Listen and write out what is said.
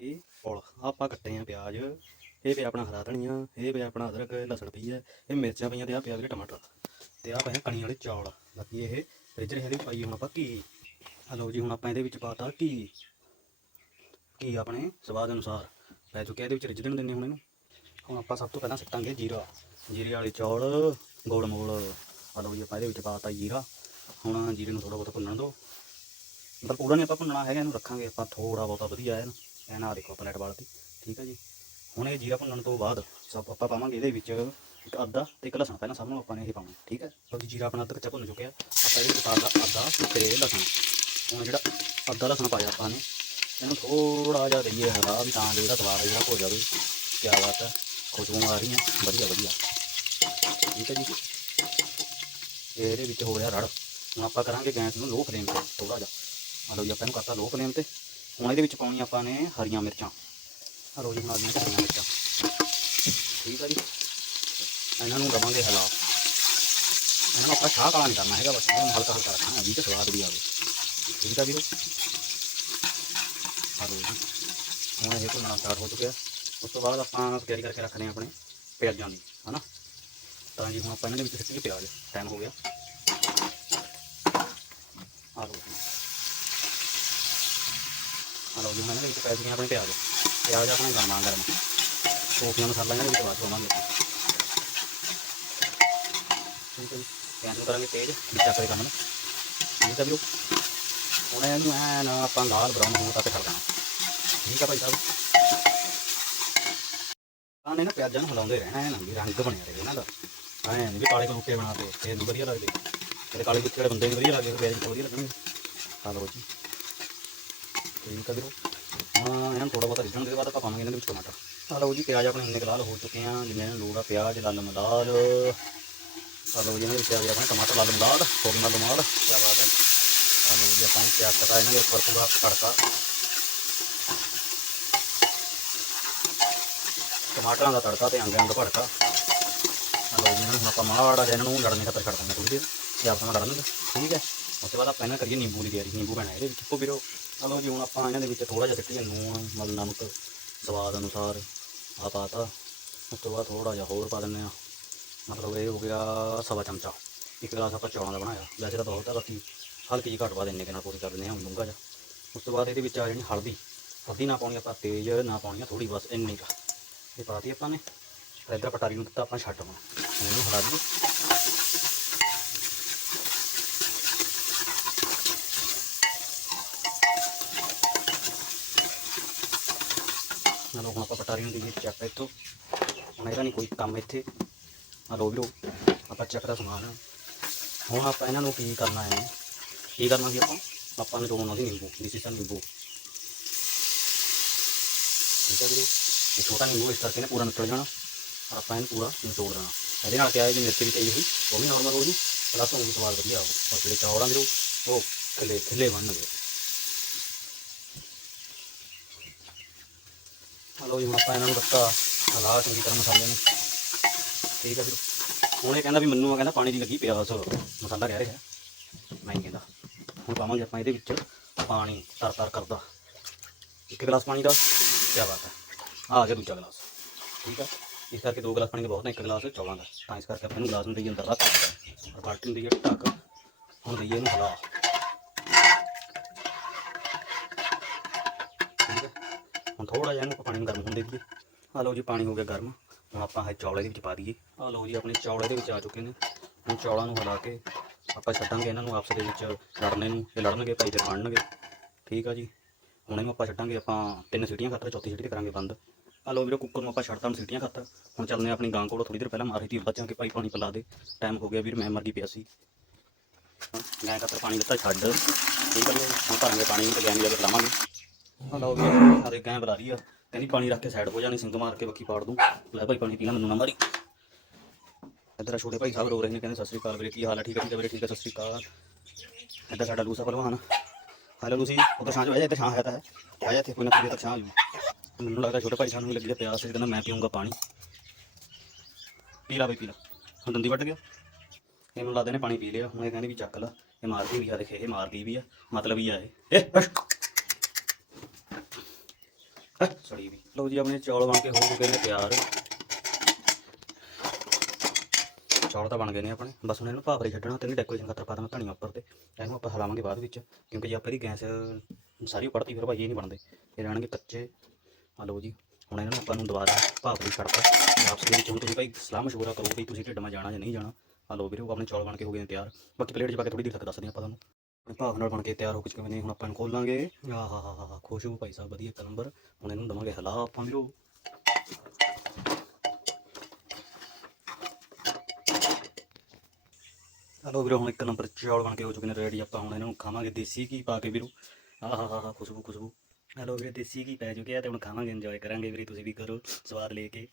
ਇਹ ਫੁੱਲ ਆਪਾਂ ਕੱਟੇ ਆ ਪਿਆਜ਼, ਇਹ ਪਿਆ ਆਪਣਾ ਹਰਾ ਧਨੀਆ, ਇਹ ਪਿਆ ਆਪਣਾ ਅਦਰਕ ਲਸਣ ਪਈ ਹੈ ਇਹ ਮਿਰਚਾਂ ਪਈਆਂ ਤੇ ਆ ਪਿਆ ਵੀਰੇ ਟਮਾਟਰ। ਤੇ ਆ ਪਏ ਕਣੀ ਵਾਲੇ ਚੌਲ। ਬਾਕੀ ਇਹ ਫ੍ਰਿਜ ਦੇ ਵਿੱਚ ਪਾਈ ਹੁਣ ਆਪਾਂ ਘੀ। ਹਲੋ ਜੀ, ਹੁਣ ਆਪਾਂ ਇਹਦੇ ਵਿੱਚ ਪਾਤਾ ਘੀ। ਘੀ ਆਪਣੇ ਸਵਾਦ ਅਨੁਸਾਰ ਪੈ ਚੁੱਕਿਆ, ਇਹਦੇ ਵਿੱਚ ਰਿੱਝਣ ਦਿੰਦੇ ਹੁਣ ਇਹਨੂੰ। ਹੁਣ ਆਪਾਂ ਸਭ ਤੋਂ ਪਹਿਲਾਂ ਸਿੱਟਾਂਗੇ ਜੀਰਾ। ਜੀਰੇ ਵਾਲੇ ਚੌਲ, ਗੋਲ ਮੋਲ। ਹਲੋ ਜੀ, ਆਪਾਂ ਇਹਦੇ ਵਿੱਚ ਪਾਤਾ ਜੀਰਾ। ਹੁਣ ਜੀਰੇ ਨੂੰ ਥੋੜਾ ਬਹੁਤ ਭੁੰਨਣ ਦਿਓ। ਮਤਲਬ ਪੂਰਾ ਨਹੀਂ ਆਪਾਂ ਭੁੰਨਣਾ ਹੈਗਾ, ਇਹਨੂੰ ਰੱਖਾਂਗੇ। ਆਪਾਂ ਥੋੜਾ ਬਹੁਤਾ ਵਧੀਆ ਹੈ ਨਾ। ਇਹ ਨਾ ਦੇਖੋ ਪਲੇਟ ਵਾਲਤੀ, ਠੀਕ ਹੈ ਜੀ। ਹੁਣ ਇਹ ਜੀਰਾ ਭੁੰਨਣ ਤੋਂ ਬਾਅਦ ਸਭ ਆਪਾਂ ਪਾਵਾਂਗੇ ਇਹਦੇ ਵਿੱਚ ਇੱਕ ਅੱਧਾ ਤੇ ਇੱਕ ਲਸਣ, ਪਹਿਲਾਂ ਸਭ ਨੂੰ ਆਪਾਂ ਨੇ ਇਹ ਪਾਉਣਾ, ਠੀਕ ਹੈ ਲਓ ਜੀ ਜੀਰਾ ਆਪਣਾ ਅੱਧਾ ਕੱਚਾ ਭੁੰਨ ਚੁੱਕਿਆ, ਆਪਾਂ ਇਹਦੇ ਵਿੱਚ ਪਾਦਾ ਅੱਧਾ ਤੇ ਲਸਣ। ਹੁਣ ਜਿਹੜਾ ਅੱਧਾ ਲਸਣ ਪਾਇਆ ਆਪਾਂ ਨੇ, ਇਹਨੂੰ ਥੋੜਾ ਜਿਹਾ ਦਈਏ ਹਰਾ ਵੀ ਤਾਂ ਜੋ ਇਹਦਾ ਸਵਾਦ ਜਿਹੜਾ ਹੋ ਜਾਵੇ। ਕੀ ਬਾਤ ਹੈ ਖੁਸ਼ਬੂ ਆ ਰਹੀ ਹੈ ਵਧੀਆ ਵਧੀਆ। ਠੀਕ ਹੈ ਜੀ। ਇਹਦੇ ਵਿੱਚ ਹੋ ਗਿਆ ਰੜ। ਹੁਣ ਆਪਾਂ ਕਰਾਂਗੇ ਗੈਸ ਨੂੰ ਲੋ ਫਲੇਮ ਤੇ ਥੋੜਾ ਜਿਹਾ। ਮਤਲਬ ਜੀ ਆਪਾਂ ਇਹਨੂੰ ਕਰਤਾ ਲੋ ਫਲੇਮ ਤੇ। ਹੁਣ ਇਹਦੇ ਵਿੱਚ ਪਾਉਣੀ ਆਪਾਂ ਨੇ ਹਰੀਆਂ ਮਿਰਚਾਂ। ਆ ਬਣਾ ਲਈਆਂ ਹਰੀਆਂ ਮਿਰਚਾਂ। ਠੀਕ ਆ ਜੀ। ਇਹਨਾਂ ਨੂੰ ਦਵਾਂਗੇ ਹਲਾ। ਇਹਨਾਂ ਨੂੰ ਆਪਾਂ ਸ਼ਾਹ ਕਾਲਾ ਨਹੀਂ ਕਰਨਾ ਹੈਗਾ, ਬਸ ਇਹਨੂੰ ਹਲਕਾ ਹਲਕਾ ਰੱਖਣਾ ਹੈ ਵੀ ਤੇ ਸਵਾਦ ਵੀ ਆਵੇ। ਠੀਕ ਹੈ ਵੀਰੋ ਆ ਲਓ ਜੀ। ਹੁਣ ਇਹ ਭੁੰਨਣਾ ਸਟਾਰਟ ਹੋ ਚੁੱਕਿਆ। ਉਸ ਤੋਂ ਬਾਅਦ ਆਪਾਂ ਤਿਆਰੀ ਕਰਕੇ ਰੱਖਦੇ ਹਾਂ ਆਪਣੇ ਪਿਆਜ਼ਾਂ ਦੀ, ਹਨਾ? ਤਾਂ ਜੀ ਹੁਣ ਆਪਾਂ ਇਹਨਾਂ ਦੇ ਵਿੱਚ ਸਿੱਟੀਏ ਪਿਆਜ਼ ਟਾਈਮ ਹੋ ਗਿਆ। ਆ ਲਓ ਆ ਲਓ ਜੀ ਹੁਣ ਇਹਨਾਂ ਵਿੱਚ ਪੈ ਚੁੱਕੇ ਆਪਣੇ ਪਿਆਜ਼। ਪਿਆਜ਼ ਆਪਣੇ ਗਰਮਾ ਗਰਮ। ਸੋਫੀਆਂ ਮਸਾਲਾ ਇਹਨਾਂ ਦੇ ਵਿੱਚ ਪਾ ਦਵਾਂਗੇ ਠੀਕ ਹੈ ਜੀ ਗੈਸ ਨੂੰ ਕਰਾਂਗੇ ਤੇਜ਼, ਵਿੱਚ ਚੱਕਰੇ ਕੰਮ ਨੂੰ। ਠੀਕ ਹੈ ਵੀਰੋ। ਹੁਣ ਇਹਨੂੰ ਐਨ ਆਪਾਂ ਲਾਲ ਬਰਾਊਨ ਹੋਣ ਤੱਕ ਕਰ ਦੇਣਾ। ਠੀਕ ਹੈ ਭਾਈ ਸਾਹਿਬ। ਤਾਂ ਨਾ ਪਿਆਜ਼ਾਂ ਨੂੰ ਹਿਲਾਉਂਦੇ ਰਹਿਣਾ ਹੈ ਵੀ ਰੰਗ ਬਣਿਆ ਰਹੇ ਇਹਨਾਂ ਦਾ। ਐਂ ਵੀ ਕਾਲੇ ਕੁੱਕੇ ਬਣਾ ਤੇ ਵਧੀਆ ਲੱਗਦੇ। ਜਿਹੜੇ ਕਾਲੇ ਕੁੱਕੇ ਵਾਲੇ ਬੰਦੇ ਨੂੰ ਵਧੀਆ ਲੱਗਦੇ ਪਿਆਜ਼ ਵਧੀਆ ਲੱਗਣਗੇ ਆ ਲਓ ਜੀ। ਠੀਕ ਆ ਵੀਰੋ ਹੁਣ ਇਹਨਾਂ ਨੂੰ ਥੋੜਾ ਬਹੁਤਾ ਰਿੱਝਣ ਦੇ ਬਾਅਦ ਆਪਾਂ ਪਾਵਾਂਗੇ ਇਹਨਾਂ ਦੇ ਵਿੱਚ ਟਮਾਟਰ ਆ ਲਓ ਜੀ, ਪਿਆਜ਼ ਆਪਣੇ ਇੰਨੇ ਕੁ ਲਾਲ ਹੋ ਚੁੱਕੇ ਆ ਜਿੰਨੇ ਲੋੜ ਆ ਪਿਆਜ਼, ਲਾਲ ਮਲਾਲ ਆ ਲਓ ਜੀ, ਇਹਨਾਂ ਦੇ ਵਿੱਚ ਆਪਣੇ ਟਮਾਟਰ, ਲਾਲ ਮਲਾਲ ਹੋਰ ਨਾਲ ਮਲਾਲ ਕੀ ਬਾਤ ਹੈ। ਆ ਲਓ ਜੀ, ਆਪਾਂ ਪਿਆਜ਼ ਕਟਾ ਇਹਨਾਂ ਦੇ ਉੱਪਰ ਪੂਰਾ ਤੜਕਾ। ਟਮਾਟਰਾਂ ਦਾ ਤੜਕਾ ਤੇ ਅੰਗਾਂ ਦਾ ਭੜਕਾ। ਆ ਲਓ ਜੀ, ਇਹਨਾਂ ਨੂੰ ਆਪਾਂ ਮਾੜਾ ਜਿਹਾ ਇਹਨਾਂ ਨੂੰ ਲੜਨੇ ਖਾਤਰ ਛੱਡ ਦਿੰਦੇ ਥੋੜੀ ਦੇਰ ਤੇ ਆਪਾਂ ਲੜਨਗੇ ਠੀਕ ਹੈ। ਉਸ ਤੋਂ ਬਾਅਦ ਆਪਾਂ ਇਹਨਾਂ ਕਰੀਏ ਨਿੰਬੂ ਦੀ ਤਿਆਰੀ, ਨਿੰਬੂ ਪੈਣਾ ਇਹਦੇ ਵਿੱਚ। ਕੋ ਵੀਰੋ ਚਲੋ ਜੀ, ਹੁਣ ਆਪਾਂ ਇਹਨਾਂ ਦੇ ਵਿੱਚ ਥੋੜਾ ਜਿਹਾ ਸਿੱਟੀਏ ਨੂਣ, ਮਤਲਬ ਨਮਕ, ਸਵਾਦ ਅਨੁਸਾਰ ਆ ਪਾਤਾ ਉਸ ਤੋਂ ਬਾਅਦ ਥੋੜਾ ਜਿਹਾ ਹੋਰ ਪਾ ਦਿੰਦੇ ਆ ਮਤਲਬ ਇਹ ਹੋ ਗਿਆ ਸਵਾ ਚਮਚਾ। ਇੱਕ ਗਲਾਸ ਆਪਾਂ ਚੌਲਾਂ ਦਾ ਬਣਾਇਆ। ਵੈਸੇ ਤਾਂ ਬਹੁਤ ਹੈ ਬਾਕੀ ਹਲਕੀ ਜਿਹੀ ਘੱਟ ਪਾ ਦਿੰਨੇ ਕਿ ਨਾਲ ਪੂਰੀ ਕਰ ਦਿੰਦੇ ਹਾਂ, ਹੁਣ ਡੂੰਘਾ ਜਿਹਾ। ਉਸ ਤੋਂ ਬਾਅਦ ਇਹਦੇ ਵਿੱਚ ਆ ਜਾਣੀ ਹਲਦੀ। ਹਲਦੀ ਨਾ ਪਾਉਣੀ ਆਪਾਂ, ਤੇਜ਼ ਨਾ ਪਾਉਣੀ ਆ ਥੋੜੀ ਬਸ ਇੰਨੀ ਕੁ। ਇਹ ਪਾਤੀ ਆਪਾਂ ਨੇ। ਇੱਧਰ ਪਟਾਰੀ ਨੂੰ ਦਿੱਤਾ ਆਪਾਂ ਛੱਡ ਹੁਣ। ਇਹਨੂੰ ਹਲਾ ਦਈਏ। ਨਾਲੋਂ ਹੁਣ ਆਪਾਂ ਪਟਾਰੀ ਨੂੰ ਦਈਏ ਚੱਕ ਇੱਥੋਂ। ਹੁਣ ਇਹਦਾ ਨਹੀਂ ਕੋਈ ਕੰਮ ਇੱਥੇ। ਆ ਲੋ ਵੀਰੋ ਆਪਾਂ ਚੱਕ ਦਾ ਸਮਾਨ ਹੁਣ ਆਪਾਂ ਇਹਨਾਂ ਨੂੰ ਕੀ ਕਰਨਾ ਹੈ ਕੀ ਕਰਨਾ ਸੀ ਆਪਾਂ? ਆਪਾਂ ਨੇ ਦੋਨੋਂ ਦੀ ਨਿੰਬੂ ਦਿਸ ਇਜ਼ ਨਿੰਬੂ। ਠੀਕ ਹੈ ਵੀਰੋ? ਇਹ ਛੋਟਾ ਨਿੰਬੂ ਇਸ ਕਰਕੇ ਨੇ ਪੂਰਾ ਨਿਕਲ ਜਾਣਾ। ਔਰ ਆਪਾਂ ਇਹਨੂੰ ਪੂਰਾ ਨਿਚੋੜ ਦੇਣਾ। ਇਹਦੇ ਨਾਲ ਕਿਹਾ ਹੈ ਜੀ ਮਿਰਚ ਵੀ ਚਾਹੀਦੀ ਸੀ ਉਹ ਵੀ ਨਾਰਮਲ ਹੋ ਜੀ ਪਲੱਸ ਉਹ ਵੀ ਸਵਾਦ ਵਧੀਆ ਆਊ। ਔਰ ਜਿਹੜੇ ਚੌਲਾਂ ਵੀਰੋ, ਉਹ ਥੱਲੇ ਖਿਲੇ ਬਣਨਗੇ ਹਲੋ ਜੀ, ਹੁਣ ਆਪਾਂ ਇਹਨਾਂ ਨੂੰ ਰੱਖਾ ਹਲਾ ਚੰਗੀ ਤਰ੍ਹਾਂ ਮਸਾਲੇ ਨੂੰ। ਠੀਕ ਹੈ ਫਿਰ ਹੁਣ ਇਹ ਕਹਿੰਦਾ ਵੀ ਮੈਨੂੰ ਆ, ਕਹਿੰਦਾ ਪਾਣੀ ਦੀ ਲੱਗੀ ਪਿਆਸ। ਮਸਾਲਾ ਕਹਿ ਰਿਹਾ। ਮੈਂ ਹੀ ਕਹਿੰਦਾ, ਹੁਣ ਪਾਵਾਂਗੇ ਆਪਾਂ ਇਹਦੇ ਵਿੱਚ ਪਾਣੀ, ਤਰ ਤਰ ਕਰਦਾ। ਇੱਕ ਗਲਾਸ ਪਾਣੀ ਦਾ ਕੀ ਬਾਤ ਹੈ। ਆ ਗਿਆ ਦੂਜਾ ਗਲਾਸ। ਠੀਕ ਹੈ ਇਸ ਕਰਕੇ ਦੋ ਗਲਾਸ ਪਾਣੀ ਦਾ ਬਹੁਤ ਹੈ ਇੱਕ ਗਲਾਸ ਚੌਲਾਂ ਦਾ। ਤਾਂ ਇਸ ਕਰਕੇ ਆਪਾਂ ਇਹਨੂੰ ਗਲਾਸ ਨੂੰ ਦੇਈਏ ਅੰਦਰ ਰੱਖ। ਔਰ ਬਾਲਟੀ ਨੂੰ ਦੇਈਏ ਢੱਕ। ਹੁਣ ਦੇਈਏ ਇਹਨੂੰ ਹਲਾ। ਥੋੜਾ ਜਿਹਾ ਇਹਨੂੰ ਪਾਣੀ ਗਰਮ ਹੁੰਦੇ ਦੇ ਆ ਲਓ ਜੀ, ਪਾਣੀ ਹੋ ਗਿਆ ਗਰਮ। ਹੁਣ ਆਪਾਂ ਇਹ ਚੌਲੇ ਦੇ ਵਿੱਚ ਪਾ ਦਈਏ। ਆ ਲਓ ਜੀ, ਆਪਣੇ ਚੌਲ ਇਹਦੇ ਵਿੱਚ ਆ ਚੁੱਕੇ ਨੇ। ਹੁਣ ਚੌਲਾਂ ਨੂੰ ਹਿਲਾ ਕੇ ਆਪਾਂ ਛੱਡਾਂਗੇ ਇਹਨਾਂ ਨੂੰ, ਆਪਸ ਦੇ ਵਿੱਚ ਲੜਨੇ ਨੂੰ। ਇਹ ਲੜਨਗੇ, ਭਾਈ ਤੇ ਫੜਨਗੇ ਠੀਕ ਆ ਜੀ? ਹੁਣ ਇਹਨੂੰ ਆਪਾਂ ਛੱਡਾਂਗੇ, ਆਪਾਂ ਤਿੰਨ ਸੀਟੀਆਂ ਖਾਤਰ, ਚੌਥੀ ਸੀਟੀ ਤੇ ਕਰਾਂਗੇ ਬੰਦ। ਆ ਲਓ ਵੀਰੋ, ਕੁੱਕਰ ਨੂੰ ਆਪਾਂ ਛੱਡਤਾ ਹੁਣ ਸੀਟੀਆਂ ਖਾਤਰ। ਹੁਣ ਚੱਲਦੇ ਹਾਂ ਆਪਣੀ ਗਾਂ ਕੋਲ ਥੋੜੀ ਦੇਰ ਪਹਿਲਾਂ ਮਾਰੀ ਤੀ ਬੱਚਿਆਂ ਕੇ ਭਾਈ ਪਾਣੀ ਪਿਲਾ ਦੇ। ਟਾਈਮ ਹੋ ਗਿਆ ਵੀਰ, ਮੈਂ ਮਰ ਗਈ ਪਿਆ ਸੀ। ਗਾਂ ਖਾਤਰ ਪਾਣੀ ਦਿੱਤਾ, ਛੱਡ। ਠੀਕ ਆ ਜੀ, ਹੁਣ ਭਰਾਂਗੇ ਪਾਣੀ ਤੇ ਗਾਂ ਜਾ ਕੇ ਪਿਲਾਵਾਂਗੇ। ਲਓ ਵੀ ਹਰੇ ਗਾਂ ਬੁਲਾ ਰਹੀ ਆ। ਕਹਿੰਦੀ ਪਾਣੀ ਰੱਖ ਕੇ ਸਾਈਡ ਹੋ ਜਾਣੀ, ਸਿੰਗ ਮਾਰ ਕੇ ਬੱਕੀ ਪਾੜ ਦੂੰ। ਲੈ ਭਾਈ ਪਾਣੀ ਪੀਣਾ ਮੈਨੂੰ ਨਾ ਮਾਰੀ। ਇੱਧਰ ਛੋਟੇ ਭਾਈ ਸਾਹਿਬ ਰੋ ਰਹੇ ਨੇ, ਕਹਿੰਦੇ ਸਤਿ ਸ੍ਰੀ ਅਕਾਲ ਵੀਰੇ, ਕੀ ਹਾਲ ਹੈ ਠੀਕ ਹੈ ਠੀਕ ਹੈ ਵੀਰੇ, ਠੀਕ ਹੈ ਸਤਿ ਸ੍ਰੀ ਅਕਾਲ। ਇੱਧਰ ਸਾਡਾ ਲੂਸਾ ਪਹਿਲਵਾਨ ਹਾਲੇ ਲੂਸੀ, ਉਧਰ ਛਾਂ ਚ ਬਹਿ ਜਾ ਛਾਂ ਹੈ ਤਾਂ ਹੈ। ਆ ਜਾ ਇੱਥੇ, ਕੋਈ ਨਾ ਕੋਈ ਤੱਕ ਛਾਂ ਆ ਮੈਨੂੰ ਲੱਗਦਾ ਛੋਟੇ ਭਾਈ ਸਾਹਿਬ ਨੂੰ ਵੀ ਲੱਗੀ ਆ ਪਿਆਸ ਇਹ ਕਹਿੰਦਾ ਮੈਂ ਪੀਊਂਗਾ ਪਾਣੀ। ਪੀ ਲਾ ਬਈ, ਪੀ ਲਾ। ਹੁਣ ਦੰਦੀ ਵੱਢ ਗਿਆ। ਇਹ ਮੈਨੂੰ ਲੱਗਦਾ ਨੇ ਪਾਣੀ ਪੀ ਲਿਆ, ਹੁਣ ਇਹ ਕਹਿੰਦੇ ਵੀ ਚੱਕ ਲਾ। ਇਹ ਮਾਰਦੀ ਵੀ ਆ, ਦੇਖੇ, ਇਹ ਮਾਰਦੀ ਵੀ ਆ। ਮਤਲਬ ਹੀ ਆ ਇਹ। ਸੜੀ ਵੀ। ਲਓ ਜੀ, ਆਪਣੇ ਚੌਲ ਬਣ ਕੇ ਹੋ ਚੁੱਕੇ ਨੇ ਤਿਆਰ। ਚੌਲ ਤਾਂ ਬਣ ਗਏ ਨੇ ਆਪਣੇ। ਬਸ ਹੁਣ ਇਹਨੂੰ ਭਾਵਰੇ ਛੱਡਣਾ ਤੇ ਇਹਦੀ ਡੈਕੋਰੇਸ਼ਨ ਖਾਤਰ ਪਾ ਦੇਣਾ ਧਨੀਆ ਉੱਪਰ ਤੇ। ਇਹਨੂੰ ਆਪਾਂ ਹਿਲਾਵਾਂਗੇ ਬਾਅਦ ਵਿੱਚ, ਕਿਉਂਕਿ ਜੇ ਆਪਾਂ ਇਹਦੀ ਗੈਸ ਸਾਰੀ ਪੜਤੀ ਫਿਰ ਭਾਈ ਇਹ ਨਹੀਂ ਬਣਦੇ। ਇਹ ਰਹਿਣਗੇ ਕੱਚੇ। ਆ ਲਓ ਜੀ, ਹੁਣ ਇਹਨਾਂ ਨੂੰ ਆਪਾਂ ਨੂੰ ਦੁਬਾਰਾ ਭਾਵਰੇ ਛੱਡਤਾ ਆਪਸ ਦੇ ਵਿੱਚ ਹੁਣ ਤੁਸੀਂ ਭਾਈ ਸਲਾਹ ਮਸ਼ਵਰਾ ਕਰੋ ਵੀ ਤੁਸੀਂ ਢਿੱਡ ਮਾ ਜਾਣਾ ਜਾਂ ਨਹੀਂ ਜਾਣਾ। ਆ ਲਓ ਵੀਰੇ, ਆਪਣੇ ਚੌਲ ਬਣ ਕੇ ਹੋ ਗਏ ਨੇ ਤਿਆਰ। ਬਾਕੀ ਪਲੇਟ 'ਚ ਪਾ ਕੇ ਥੋੜੀ ਦੇਰ ਤੱਕ ਦੱਸਦੇ ਹਾਂ ਆਪਾਂ ਤੁਹਾਨੂੰ। ਆਪਣੇ ਭਾਵ ਨਾਲ ਬਣ ਕੇ ਤਿਆਰ ਹੋ ਕੇ ਕਿਵੇਂ ਨੇ ਹੁਣ ਆਪਾਂ ਇਹਨੂੰ ਖੋਲਾਂਗੇ। ਆਹ ਹਾ ਹਾ ਹਾ ਖੁਸ਼ਬੂ ਭਾਈ ਸਾਹਿਬ, ਵਧੀਆ ਇੱਕ ਨੰਬਰ ਹੁਣ ਇਹਨੂੰ ਦਵਾਂਗੇ ਹਿਲਾ ਆਪਾਂ ਵੀਰੋ ਹਲੋ ਵੀਰੋ, ਹੁਣ ਇੱਕ ਨੰਬਰ ਚੌਲ ਬਣ ਕੇ ਹੋ ਚੁੱਕੇ ਨੇ ਰੈਡੀ ਆਪਾਂ ਹੁਣ ਇਹਨਾਂ ਨੂੰ ਖਾਵਾਂਗੇ ਦੇਸੀ ਘੀ ਪਾ ਕੇ ਵੀਰੋ। ਆਹ ਹਾ ਹਾ ਹਾ ਖੁਸ਼ਬੂ ਖੁਸ਼ਬੂ। ਹਲੋ ਵੀਰੇ, ਦੇਸੀ ਘੀ ਪੈ ਚੁੱਕਿਆ ਤੇ ਹੁਣ ਖਾਵਾਂਗੇ ਇੰਜੋਏ ਕਰਾਂਗੇ ਵੀਰੇ, ਤੁਸੀਂ ਵੀ ਕਰੋ ਸਵਾਦ ਲੈ ਕੇ।